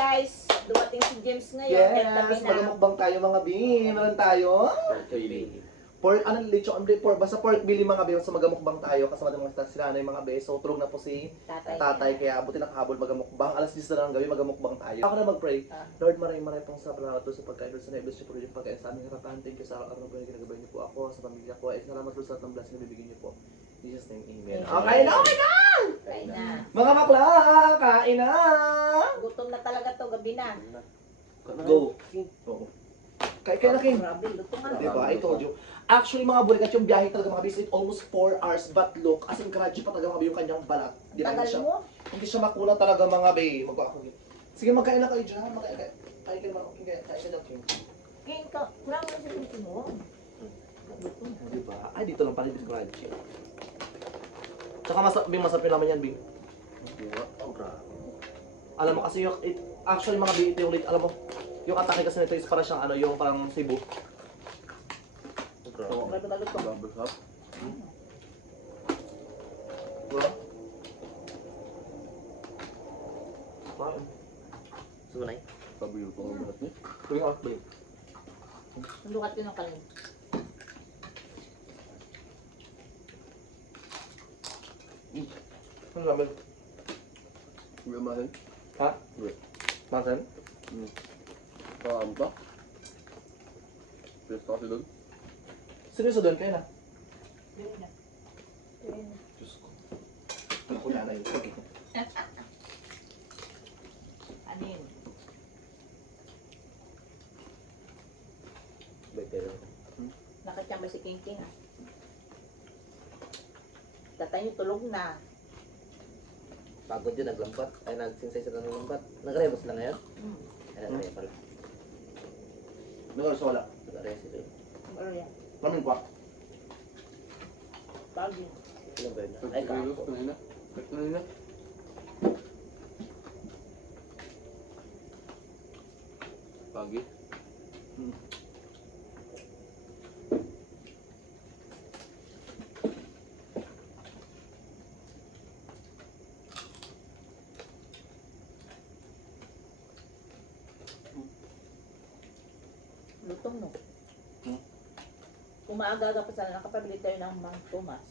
guys, dumating si James ngayon. Yes, magamukbang tayo mga bi. Meron tayo. Pork, ano, lechon, pork, basta pork belly mga bi. So magamukbang tayo kasama ng mga sila na yung mga bi. So tulog na po si tatay. Kaya buti nakahabol magamukbang. Alas 10 na lang gabi, magamukbang tayo. Ako na mag-pray. Lord, maraming pong salamat po sa pagkain. Lord, sa naibos niyo po rin yung pagkain sa aming harapan. Thank you sa araw-araw na ginagabay niyo po ako, sa pamilya ko. At salamat po sa lahat ng blessing na bibigyan niyo po. In Jesus' name, amen. Okay na, okay na! Kain na. Mga bakla, kain na! Gutom na talaga to, gabi na. Go. Oo. Kaya na, King. Grabe, luto nga. Diba? I told you. Actually, mga bulikat, yung biyahe talaga mga visit almost 4 hours. But look, as in crunchy pa talaga mga yung kanyang balat. Di ba? Tagal mo? Hindi siya makulat talaga mga bay. Magwa ako. Sige, magkain na kayo dyan. Magkain ka. Kain ka naman. Kain ka daw, King. King, wala mo na sa pinto mo. Luto na. Diba? Ay, dito lang pala yung crunchy. Tsaka masarap naman yan, Bing. Alam mo kasi yung, actually mga bi, ito yung late, alam mo, yung atake kasi nito is para siyang ano, yung parang Cebu. Grabe na luto. Sunay. Sabi yung pangalat niya. Tuwing out, Bing. Nandukat ko ng kanin. Ano namin? Hindi mahal. Ha? Hindi. Masan? Paano pa? Test kasi doon. Seryoso doon kayo na? Yun na. Yun na. Diyos ko. Wala ko na yun. Okay. Ano yun? Better. Nakachamba si King King ah. Tatay niyo tulog na. Pagod yun, naglampat. Ay, nagsinsay sila ng lampat. Nag-revo sila ngayon? Ay, nag-revo pala. Nagawin sa wala. Nag-revo sila. Ano yan? Ramin kwa. Pagi. Ilan ba yun? Ay, Ay, kako. kanina. Kanina. Pagi. Lutong no. Hmm? Kung maaga-aga pa sana, nakapabili tayo ng Mang Tomas.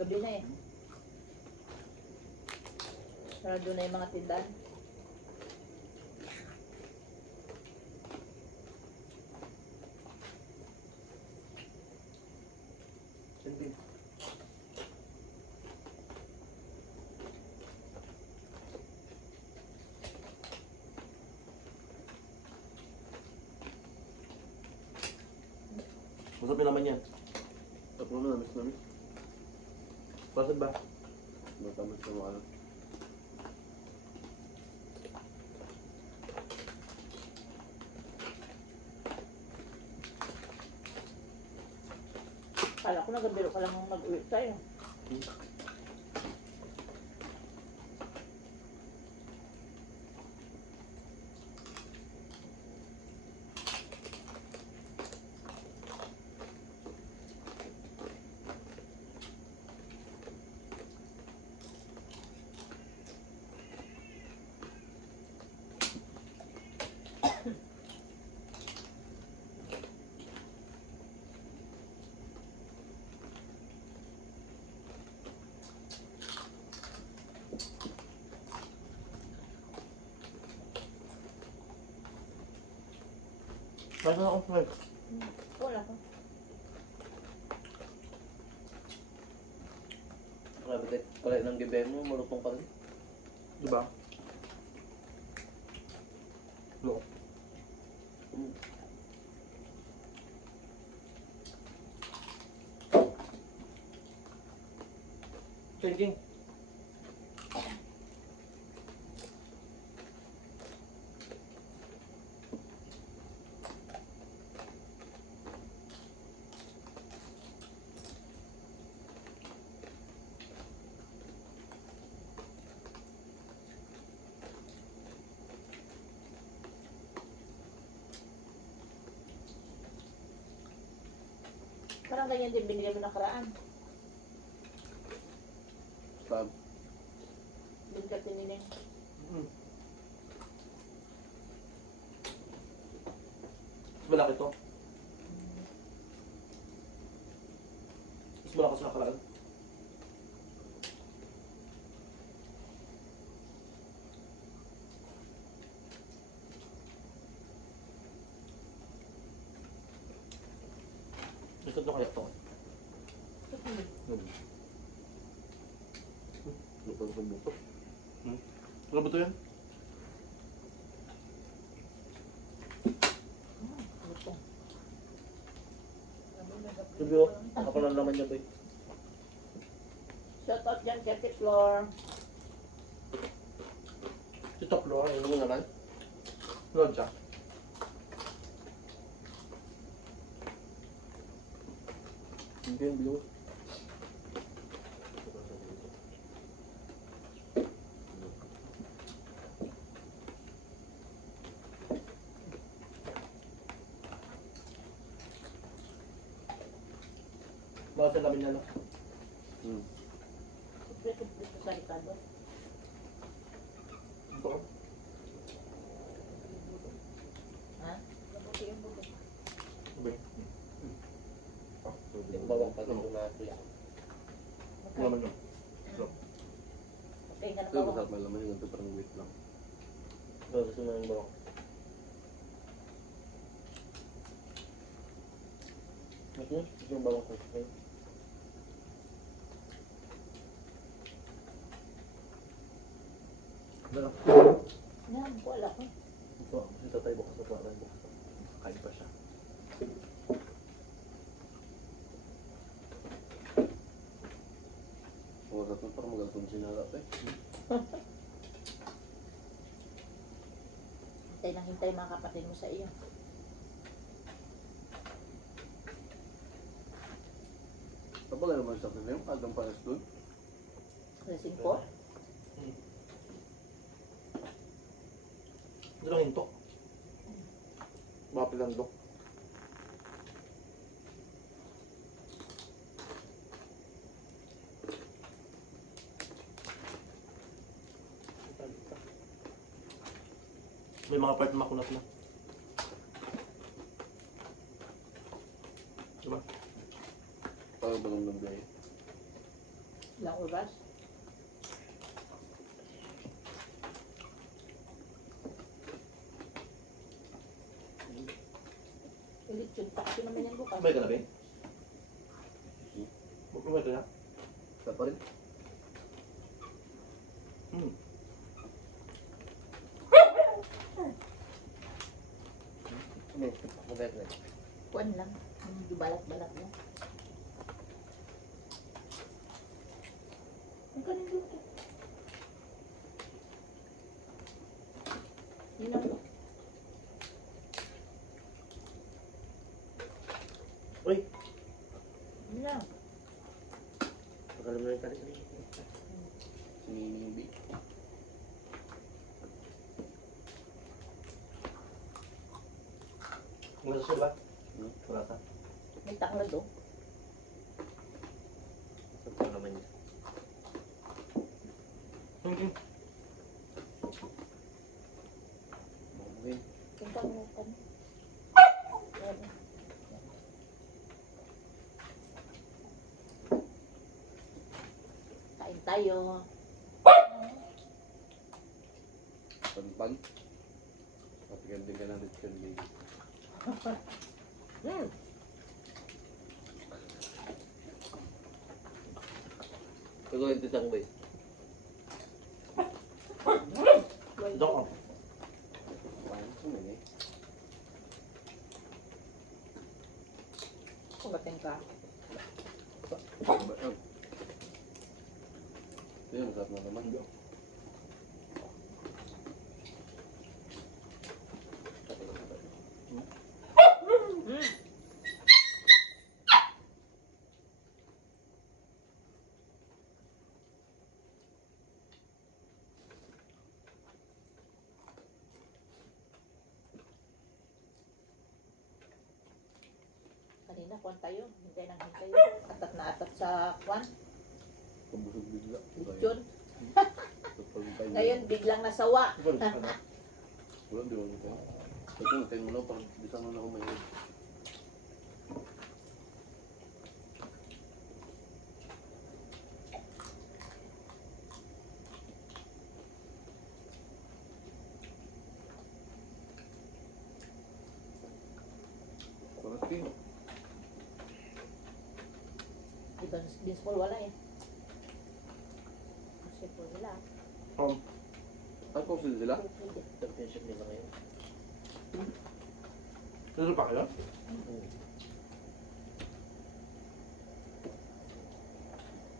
Gabi na eh. Sarado na yung mga tindahan. Siyempre. Masapin naman yan. Tapos naman, namis namin. Bakit ba? Matamis na mga ano. Kala ko nagabiro ka lang mag-uwi tayo. Bakit na akong flag? Wala ko. Grabe kahit pala ng gibe mo, marupong pa rin. Diba? No. King. Parang ganyan din binigyan mo nakaraan. Saan? Binigyan ni Nineng. malaki to. Mas malaki sa nakaraan. Gusto nyo kaya to? Lupa sa buto. Ano ba ito yan? Lutong. Sabi ko, nakapal na naman niya boy. Shout out dyan, Jackie Floor. Si top floor. Ano mo naman? Lord siya. Hindi yan, biyo. Bakit sa lamin na no? Ito sa Ricardo. Ito. Ha? Mabuti yung buto. Sabi. Yung bawang pa ito na tuya. Ano naman yun? Okay, nga Ito, na masarap na laman yun. Ito parang wait lang. Gusto mo yung bawang. Gusto yung bawang ko. Ano? Yan, wala ko. Ito. Ito tayo bukas sa tuwaran. Kain pa siya. Masarap na parang magalasong sinarap eh. Hintay nang hintay mga kapatid mo sa iyo. Kapag naman sa akin yung kadang pares doon. Sa 5. Ito lang hinto. Baka lang do. May mga part na makunat na. Diba? Parang bagong nabiyay. Ilang oras. Ulit yun. Takso naman yan bukas. May ka na ba? May ka na? Sa pa rin? Mabait na. Kuan lang. Hindi balat-balat lang. Ang kanin luto. Yun ang luto. Uy! Yun lang. Pagalam na yung tarik. Sinimimbi. Wala sa sila? Wala sa. May takla do. Ito naman niya. Okay. Mamawin. Tingka mo kan. Kain tayo. Pagpag. Patigan din ka na rin chicken baby. Pagawin ito isang boy. Dok ako. Paano ko man eh? Kumating ka. Ano ba yan? Ito yung masarap na naman. Kanina kuan tayo. Hintay nang hintay. Atat na atat sa kuan. Pabusog bigla. Yun. Pagpag tayo. Ngayon biglang nasawa. Wala, di ba ito? Ito, hintayin mo lang. Parang bisa mo na kumain. Parang tingin. Iba baseball wala eh. Basketball nila. Ay, kung sila? Hindi. Championship nila ngayon. Ano pa kayo?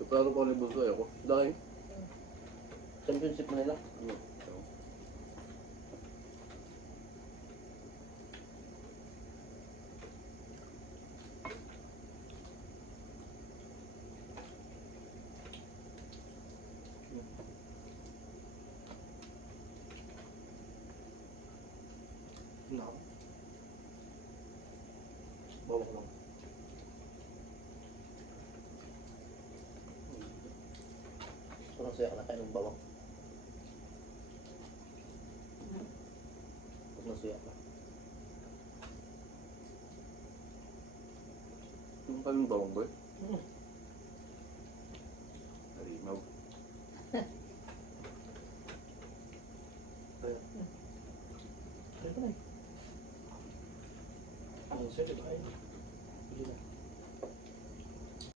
Pero kung ano yung bunso ako. Dahil. Championship na nila. Ano? No. Bawak lang. Parang saya ka na kayo ng bawang. Pag nasuya ka. Yung kaling bawang ba? Halimaw. Ayun pa na. Ang sir, diba? Ayun. Hindi na.